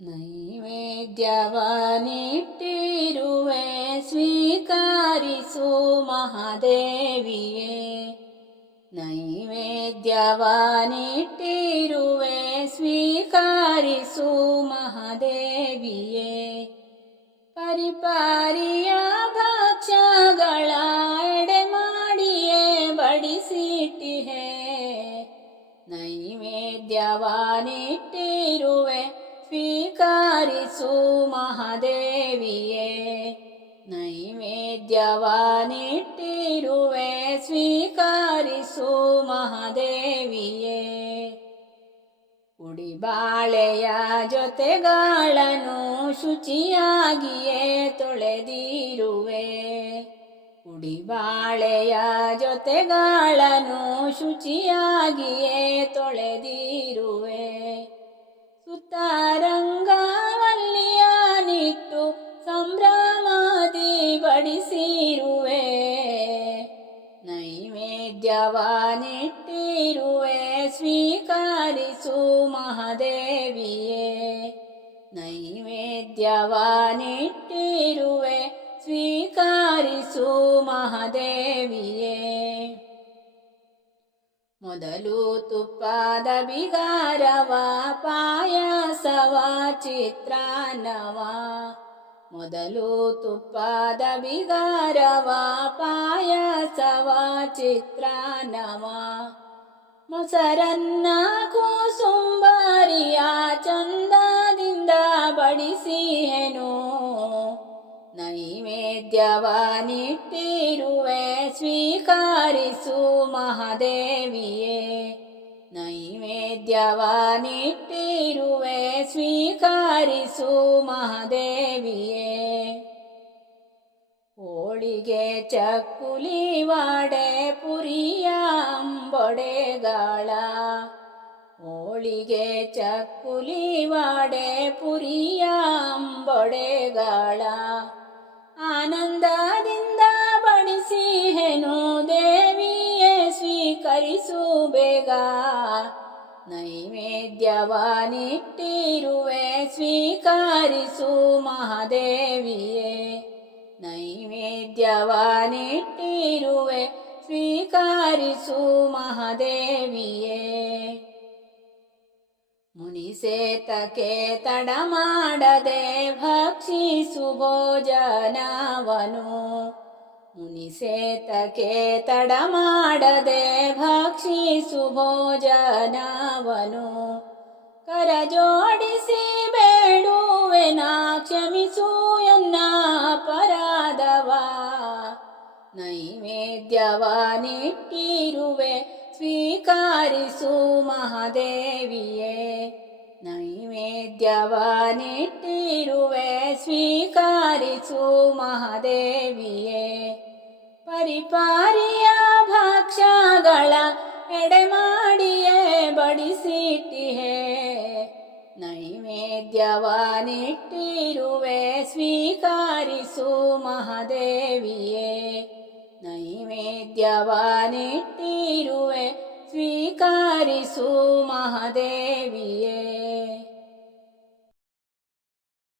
ನೈವೇದ್ಯವನಿಟ್ಟಿರುವೆ ಸ್ವೀಕರಿಸು ಮಹಾದೇವಿಯೇ. ನೈವೇದ್ಯವನಿಟ್ಟಿರುವೆ ಸ್ವೀಕರಿಸು ಮಹಾದೇವಿಯೇ. ಪರಿಪಾರಿಯ ಭಕ್ಷ್ಯಗಳ ಎಡೆ ಮಾಡಿಯೇ ಬಡಿಸಿಟ್ಟಿಹೆ. ನೈವೇದ್ಯವನಿಟ್ಟಿರುವೆ ಸ್ವೀಕರಿಸು ಮಹಾದೇವಿಯೇ. ನೈವೇದ್ಯವನಿಟ್ಟಿರುವೆ ಸ್ವೀಕರಿಸು ಮಹಾದೇವಿಯೇ. ಉಡಿಬಾಳೆಯ ಜೊತೆಗಾಳನು ಶುಚಿಯಾಗಿಯೇ ತೊಳೆದಿರುವೆ. ಉಡಿಬಾಳೆಯ ಜೊತೆಗಾಳನು ಶುಚಿಯಾಗಿಯೇ ತೊಳೆದಿರುವೆ. ಸುತ್ತಾರಂಗವಲ್ಲಿಯ ನಿಟ್ಟು ಸಂಭ್ರಮಾದಿ ಬಡಿಸಿರುವೆ ನೈವೇದ್ಯವನಿಟ್ಟಿರುವೆ ಸ್ವೀಕರಿಸು ಮಹಾದೇವಿಯೇ ನೈವೇದ್ಯವನಿಟ್ಟಿರುವೆ ಸ್ವೀಕರಿಸು ಮಹಾದೇವಿಯೇ ಮೊದಲು ತುಪ್ಪದ ಬಿಗಾರವ ಪಾಯಸವ ಚಿತ್ರಾನ್ನವ ಮೊದಲು ತುಪ್ಪದ ಬಿಗಾರವ ಪಾಯಸವ ಚಿತ್ರಾನ್ನವ ಮೊಸರನ್ನ ಕೂಸುಂಬರಿಯ ಚಂದದಿಂದ ಬಡಿಸಿಹೆನು ನೈವೇದ್ಯವನಿಟ್ಟಿರುವೆ ಸ್ವೀಕರಿಸು ಮಹಾದೇವಿಯೇ ನೈವೇದ್ಯವನಿಟ್ಟಿರುವೆ ಸ್ವೀಕರಿಸು ಮಹಾದೇವಿಯೇ ಹೋಳಿಗೆ ಚಕ್ಕುಲಿ ವಾಡೆ ಪುರಿಯ ಅಂಬೊಡೆಗಾಳ. ಹೋಳಿಗೆ ಚಕ್ಕುಲಿ ವಾಡೆ ಪುರಿಯ ಅಂಬೊಡೆಗಾಳ. ಆನಂದದಿಂದ ಬಡಿಸಿಹೆನು ದೇವಿಯೇ ಸ್ವೀಕರಿಸು ಬೇಗ. ನೈವೇದ್ಯವನಿಟ್ಟಿರುವೆ ಸ್ವೀಕರಿಸು ಮಹಾದೇವಿಯೇ. ನೈವೇದ್ಯವನಿಟ್ಟಿರುವೆ ಸ್ವೀಕರಿಸು ಮಹಾದೇವಿಯೇ. ಮುನಿಸೇತಕ್ಕೆ ತಡ ಮಾಡದೆ ಭಕ್ಷಿಸು ಭೋಜನವನು. ಮುನಿಸೇತಕ್ಕೆ ತಡ ಮಾಡದೆ ಭಕ್ಷಿಸು ಭೋಜನವನು. ಕರ ಜೋಡಿಸಿ ಬೇಡುವೆನ ಕ್ಷಮಿಸು ಎನ್ನ ಅಪರಾಧವ. ನೈವೇದ್ಯವನಿಟ್ಟಿರುವೆ ಸ್ವೀಕರಿಸು ಮಹಾದೇವಿಯೇ ನೈವೇದ್ಯವನಿಟ್ಟಿರುವೆ ಸ್ವೀಕರಿಸು ಮಹಾದೇವಿಯೇ. ಪರಿಪಾರಿಯ ಭಕ್ಷ್ಯಗಳ ಎಡೆ ಮಾಡಿಯೇ ನೈವೇದ್ಯವ ನಿಟ್ಟಿರುವೆ ಸ್ವೀಕರಿಸು ಮಹಾದೇವಿಯೇ. ನೈವೇದ್ಯವನಿಟ್ಟಿರುವೆ ಸ್ವೀಕರಿಸು ಮಹಾದೇವಿಯೇ